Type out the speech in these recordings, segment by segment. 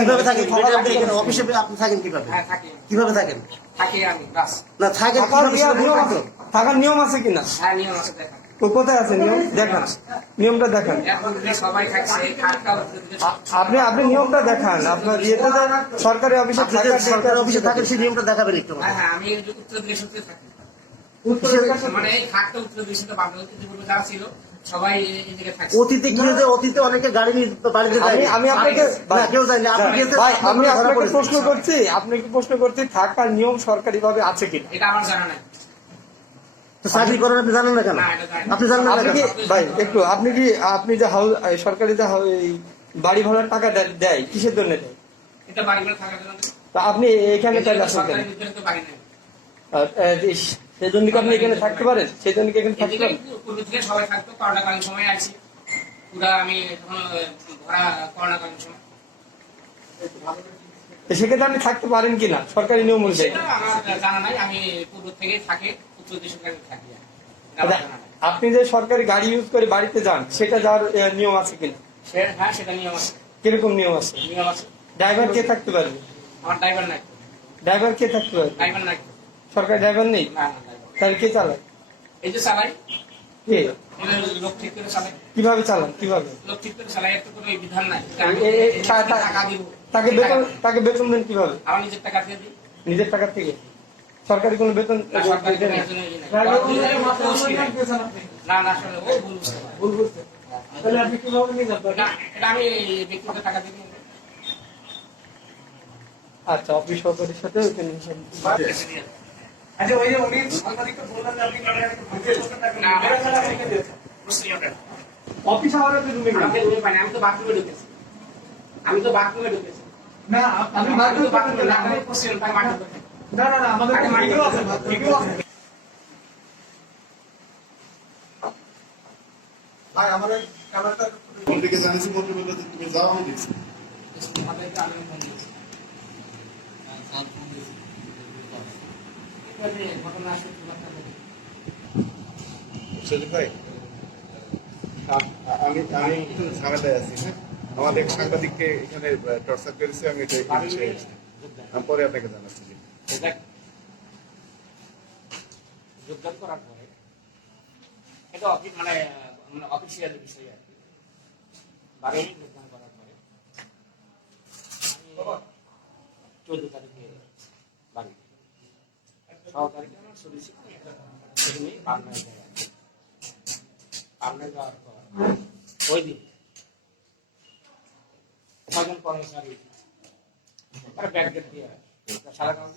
কীভাবে থাকেন? এখানে অফিসে আপনি থাকেন কীভাবে? হ্যাঁ কীভাবে থাকেন? থাকি আমি না থাকেন থাকার নিয়ম আছে কিনা? হ্যাঁ নিয়ম আছে দেখা কোথায় আছে? নিয়ম? দেখান। নিয়মটা দেখান। আপনি আপনি নিয়মটা দেখান। আপনার ইয়েতে সরকারি অফিসে থাকার সরকারি অফিসে থাকেন সেই নিয়মটা দেখাবেন একটু হ্যাঁ হ্যাঁ আমি উত্তর থাকি মানে খাটটা উত্তর দৃশ্যতে বাংলা যারা ছিল সবাই এদিকে থাকছে। অতীতে হয়েছে অতীতে অনেকে গাড়ি বাড়িতে আমি আমি আপনাকে কেউ যায়নি। আপনি আমি আপনাকে। প্রশ্ন করছি আপনাকে প্রশ্ন করছি থাকার নিয়ম সরকারি ভাবে আছে কিনা? এটা আমার জানা নাই। চাকরি করেন আপনি জানেন না কেন? না, এটা জানি না। আপনি জানেন না কি ভাই একটু আপনি কি আপনি যে হাউস সরকারি যে বাড়ি ভাড়ার টাকা দেয় কিসের জন্য দেয়? এটা বাড়ি করে থাকার জন্য আপনি এখানে আসেন কেন? সেই জন্য কি আপনি এখানে থাকতে পারেন? সেই জন্য কি এখানে থাকতে পারেন? সবাই থাকতো করোনাকালীন সময় আছি। পুরা আমি তখন ভরা করোনাকালীন সময়। সেক্ষেত্রে আপনি থাকতে পারেন কিনা সরকারি নিয়ম অনুযায়ী। আমার জানা নাই আমি পূর্ব থাকে থাকি। আচ্ছা। আপনি যে সরকারি গাড়ি ইউজ করে বাড়িতে যান সেটা যার নিয়ম আছে কিনা? হ্যাঁ সেটা নিয়ম আছে। কীরকম নিয়ম আছে? নিয়ম আছে। ড্রাইভার কে থাকতে পারবে আমার ড্রাইভার নাই। ড্রাইভার কে থাকতে পারবে ড্রাইভার নাই। সরকারি ড্রাইভার নেই? না তাহলে কে চালায়? এই যে চালাই কে? লোক ঠিক করে কীভাবে চালান? কীভাবে? লোক ঠিক করে চালাই এত কোনো বিধান নাই। টাকা দিব। তাকে বেতন তাকে বেতন দেন কীভাবে? আমার নিজের টাকা দিই। নিজের টাকা থেকে? সরকারি কোনো বেতন? না সরকারি কোনো একজনে নাই। না না আসলে ও ভুল বুঝতে পারে। ভুল বুঝতে তাহলে আপনি কীভাবে নিয়ে যাবেন? এটা এটা আমি ব্যক্তিগত টাকা দিয়ে আচ্ছা অফিস সহকারীর সাথে হবে। আচ্ছা ওই যে উনি সাংবাদিককে বললেন যে আপনি ক্যামেরা ভিডিও করতে থাকেন না, এটা ছাড়া আপনি কি দিয়েছেন? বুঝতে পারলেন? অফিস আওয়ারে তো রুমে আমি তো তো বাথরুমে ঢুকেছি। আমি তো বাথরুমে ঢুকেছি। না আমি তো বাথরুমে না, আমি না না না আমাদের ভিডিও আছে। ভিডিও আছে। ভাই আমার ক্যামেরাটা মন্ত্রীকে জানিয়েছি মন্ত্রী বলল যে তুমি যাও আমি আ- আমি আমি একটু ঝামেলায় আছি হ্যাঁ? আমাদের সাংবাদিককে এখানে টর্চার করেছে আমি এটা পরে আপনাকে জানাচ্ছি। যোগদান করার পরে এটা মানে মানে অফিসিয়াল বিষয় আর কি। বারো যোগদান করার পরে চোদ্দ তারিখে বাড়ি। ছ তারিখে আমার ছেলে নিয়ে পাবনায় যাই পাবনায় যাওয়ার পর ওই দিন ছজন কর্মচারী তারা ব্যাগ দিয়ে সারা কাগজ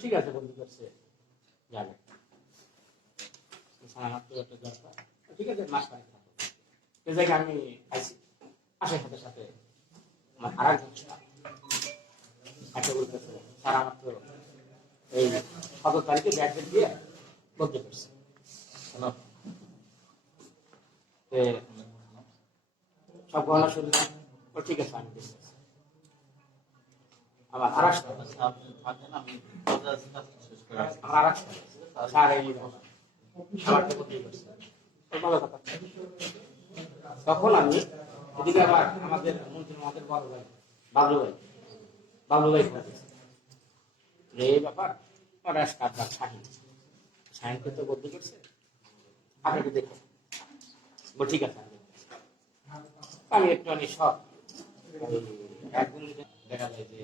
ঠিক আছে বদলি করছে যাবে। ঠিক আছে, মাস সে জায়গায় আমি সাথে সাথে আমার আর একজন বলতেছে স্যার আমার তো এই সতেরো তারিখে ব্যাগ দিয়ে বদলি করছে। সব গহনা শুনলাম ঠিক আছে, আমি আবার আর একটা আমার আর একটা স্যার এই আমাকে বদলি করছে তো ভালো কথা। তখন আমি এদিকে আবার আমাদের মন্ত্রী মহাদের বড় ভাই বাবলু ভাই বাবলু ভাই এই ব্যাপার ওরা কারবার শাহিন। শাহিনকে তো বদলি করছে। আপনাকে দেখো বল ঠিক আছে। আমি। আমি একটু অনেক সব দেখা যায় যে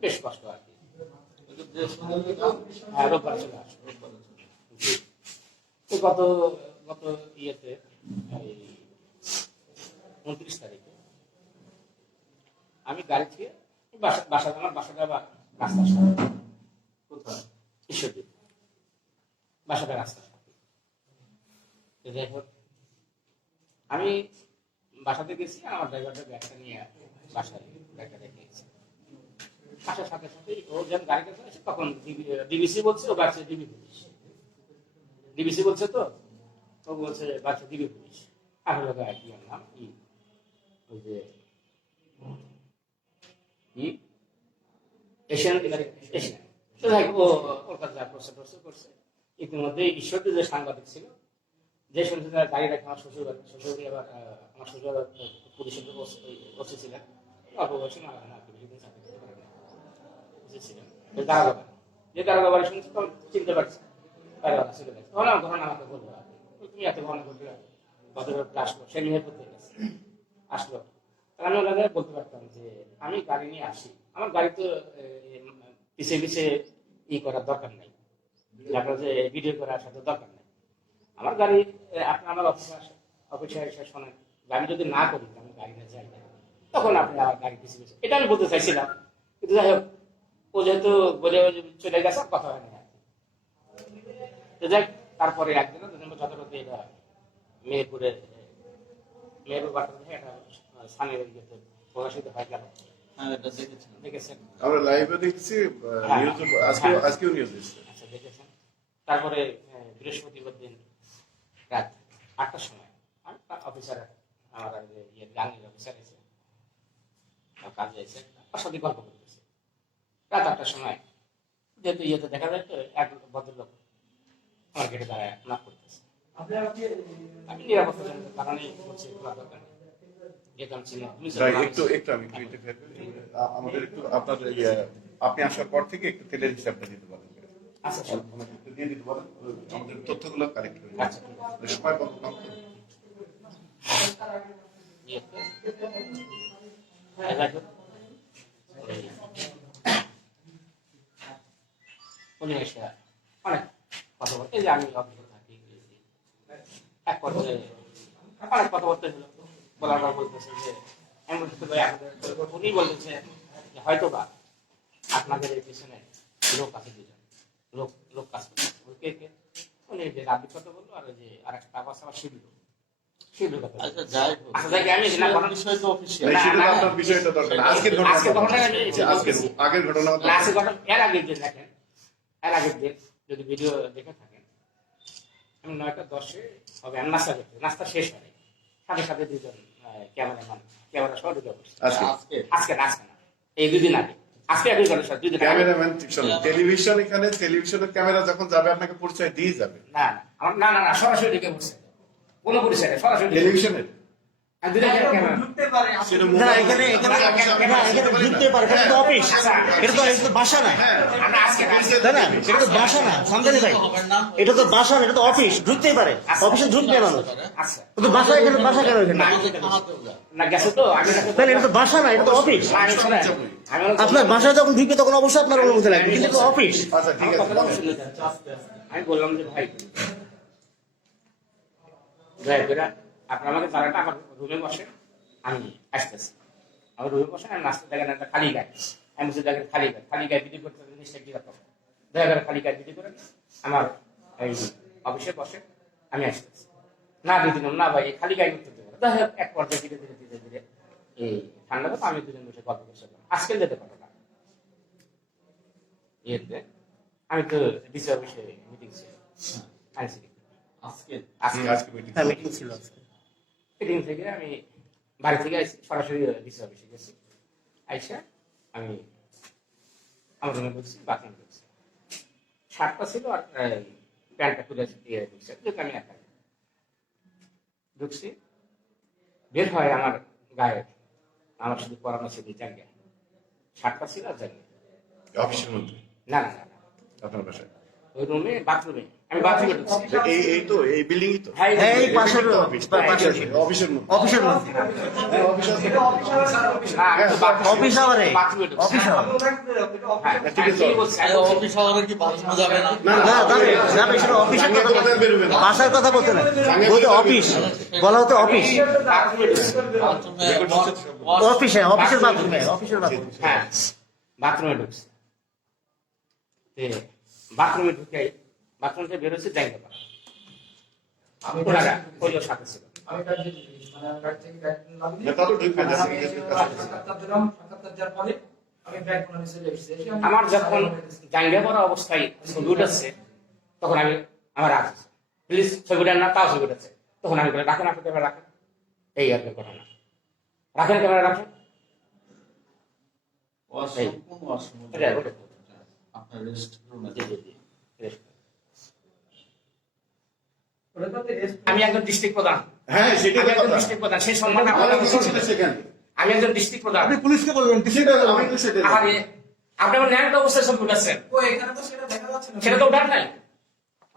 বেশ কষ্ট হ্যাঁ উনত্রিশ তারিখে আমি গাড়ি থেকে বাসা আমার বাসাটা আবার রাস্তার ঈশ্বরদীপ বাসাটা রাস্তার সাথে যাই হোক, আমি বাসাতে গেছি, আমার ড্রাইভারটা ব্যাগটা নিয়ে বাসায়, ব্যাগটা রেখে গেছি। আসার সাথে সাথে ও যখন গাড়ি কাছে আসে তখন ডিবিসি বলছে, ও বাচ্চা ডিবি পুলিশ। ডিবিসি বলছে তো, ও বলছে বাচ্চা ডিবি পুলিশ। আমার লোক কি নাম কি? ওই যে, কি? এশিয়ান এশিয়ান ও, ওর কাছে করছে করছে ইতিমধ্যে ঈশ্বরদী যে সাংবাদিক ছিল যে শুনছে তার গাড়ি রেখে আমার শ্বশুর বাড়ি। শ্বশুর বাড়ি আবার আমার শ্বশুর পুলিশের ওসি ছিলেন অল্প বয়সে মারা না বেশি দিন চাকরি করতে পারেন। যে দারোগা বাড়ি শুনছি, তখন চিনতে পারছি। দারোগা ছিল তখন আমার ঘটনা আমাকে তুমি এত ঘটনা করবে ভদ্রলোক আসলো? সে করতে গেছে, আসলো। তখন ওনাকে বলতে পারতাম যে, আমি গাড়ি নিয়ে আসি। আমার গাড়ি তো পিছিয়ে পিছিয়ে ই করার দরকার নেই। যে ভিডিও করার সাথে দরকার আমার গাড়ি আপনি আমার অফিসে আসেন। অফিসে এসে শোনেন আমি যদি না করি আমি গাড়ি না যাই তখন আপনি আমার গাড়ি পিছিয়ে পিছিয়ে এটা আমি বলতে চাইছিলাম। কিন্তু যাই হোক ও যেহেতু বলে বলে চলে গেছে কথা হয়নি আর কি। তো যাই হোক, তারপরে একদিন দুদিন যথাযথ এটা মেহেরপুর বাটার থেকে একটা স্থানীয় প্রকাশিত হয়ে গেল। দেখেছেন। আমরা লাইভে দেখছি আজকে আজকেও নিউজ দিচ্ছে আচ্ছা দেখেছেন? তারপরে বৃহস্পতিবার দিন রাত আটটার সময়। অফিসার আমার যে ইয়ে গাঙ্গির অফিসার এসে আমার কাজ যাইছে তার সাথে গল্প করতেছে। রাত আটটার সময় যেহেতু ইয়েতে দেখা যায় তো এক ভদ্রলোক আমার গেটে দাঁড়ায় নাক করতেছে। আমি নিরাপত্তা জনিত কারণে বলছি খোলা দরকার নেই। একটু একটু আমি একটু আমাদের একটু আপনার ইয়ে, আপনি আসার পর থেকে একটু তেলের হিসাবটা দিতে পারেন। আচ্ছা দিয়ে দিতে পারেন আমাদের তথ্যগুলো কালেক্ট করে আচ্ছা। সময় কম কম অনেক। এই যে আমি অফিসে থাকি এক পর্যায়ে অনেক কথাবার্তা হলো। বলার পর বলতেছে যে উনি বলতেছে হয়তো বা আপনাদের এই পিছনে লোক আছে দুজন। লোক লোক কাজ বলি, কে কে উনি যে রাবির কথা বলল আর যে আর একটা শিবির। আচ্ছা আচ্ছা, যদি ভিডিও দেখে থাকেন আমি নয়টা দশে হবে আমি নাস্তা করতে নাস্তা শেষ হয় সাথে সাথে দুজন ক্যামেরাম্যান ক্যামেরা সহ ঢুকে আজকে? আজকে? আজকে আজকে না এই দুদিন আগে। আজকে একই ঘটনা ক্যামেরাম্যান টেলিভিশন এখানে টেলিভিশনের ক্যামেরা যখন যাবে আপনাকে পরিচয় দিয়ে যাবে। না না আমার না না সরাসরি পড়ছে কোনো পরিচয় নেই সরাসরি টেলিভিশনের এটা তো অফিস এটা তো এটা তো বাসা না। আমরা আজকে না আজকে- তাই না এটা তো বাসা না। সামদানি ভাই এটা তো বাসা না এটা তো অফিস ঢুকতেই পারে। অফিসে ঢুকবে মানুষ। আচ্ছা। বাসা এখানে বাসা কেন এখানে? না গেছে তো আমি গেছে তো। তাহলে এটা তো বাসা না এটা তো অফিস না, আমি শোনেন, আমি বলছি- আপনার বাসায় যখন ঢুকবে তখন অবশ্যই আপনার অনুমতি লাগবে। কিন্তু তো অফিস আচ্ছা। আমি বললাম যে ভাই আপনি আমাকে তারাটা আমার রুমে বসে আমি আসতেছি। আমার রুমে বসে আমি নাস্তা দেখেন একটা খালি গায়ে আমি বলছি দেখেন খালি গায়ে খালি গায়ে বিধি করতে জিনিসটা কীরকম দয়া করে খালি গায়ে বিধি করে আমার এই অফিসে বসে আমি আসতেছি। না দিদি না ভাই খালি গায়ে করতে দেবো দেখা যাক এক পর্যায়ে ধীরে ধীরে ধীরে ধীরে এই ঠান্ডা তো আমি দুজন বসে গল্প করছিলাম আজকে যেতে পারব না। ইয়েতে আমি তো ডিসি অফিসে মিটিং ছিল। আজকে? আজকে। মিটিং হ্যাঁ মিটিং ছিল আজকে। মিটিং থেকে আমি বাড়ি থেকে আইসি সরাসরি ডিসি অফিসে গেছি। আইসা আমি আমার রুমে বলছি বাথরুম ঢুকছি। শার্টটা ছিল আর প্যান্টটা খুলে দিয়ে ঢুকছে। যেহেতু আমি একা। ঢুকছি। বের হয় আমার গায়ে আমার শুধু পরানো ছিল জাঙ্গে। শার্টটা ছিল আর জাঙ্গে। অফিসের মধ্যে? না না না। আপনার বাসায়? রুমে বাথরুমে আমি বাথরুমে ঢুকছি। এই এই তো এই বিল্ডিংই তো। হ্যাঁ, হ্যাঁ, এই পাশের অফিস পাশের অফিসের মধ্যে অফিসের হ্যাঁ, অফিস আওয়ারে অফিস আওয়ার হ্যাঁ, ঠিক আছে। আমি বলছি, আমি অফিস আওয়ারে কি বাথরুমে যাবে না? না যাবে যাবে সেটা অফিসের কথা বলতে বেরোবে না। বাসার কথা বলতে না। বলতে অফিস বলা হতো অফিস অফিসে অফিসের বাথরুমে অফিসের বাথরুমে হ্যাঁ বাথরুমে ঢুকছি। বাথরুমে ঢুকে বাথরুম থেকে বেরোচ্ছে সাথে ছিল। মানে নামিয়ে না, আমি- আমার যখন জাঙ্গিয়া পড়া অবস্থায় ছবি উঠেছে তখন আমি আমার রাগ প্লিজ ছবি উঠেন না তাও ছবি উঠেছে। তখন আমি বলে রাখেন আপনি ক্যামেরা রাখেন। এই আর কি ঘটনা। রাখেন ক্যামেরা রাখেন। এটা ওটা। আপনার রেস্ট রুমে আমি একজন ডিস্ট্রিক্ট প্রধান। হ্যাঁ ডিস্ট্রিক্ট প্রধান সেই সম্মান আমি একজন ডিস্ট্রিক্ট প্রধান। পুলিশকে বলবেন আমি বলব। আপনি আমার ন্যায় অবস্থায় ছবি উঠেছেন ও এখানে তো সেটা দেখা যাচ্ছে না। সেটা তো উঠান নাই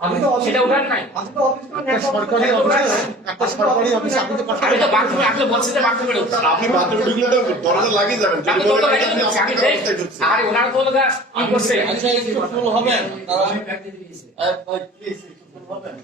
আমি তো সেটা উঠান নাই। আমি তো অফিস করে সরকারি অফিসে একটা সরকারি অফিসে আপনি তো কথা তো বাথরুমে আপনি বলছেন যে বাথরুমে ঢুকছি। আপনি বাথরুমে ঢুকলে তো দরজা লাগিয়ে যাবেন আমি তো। আরে ওনারা তো ওনারা কি করছে? আচ্ছা একটু ফুল দিয়েছি প্লিজ একটু ফুল হবেন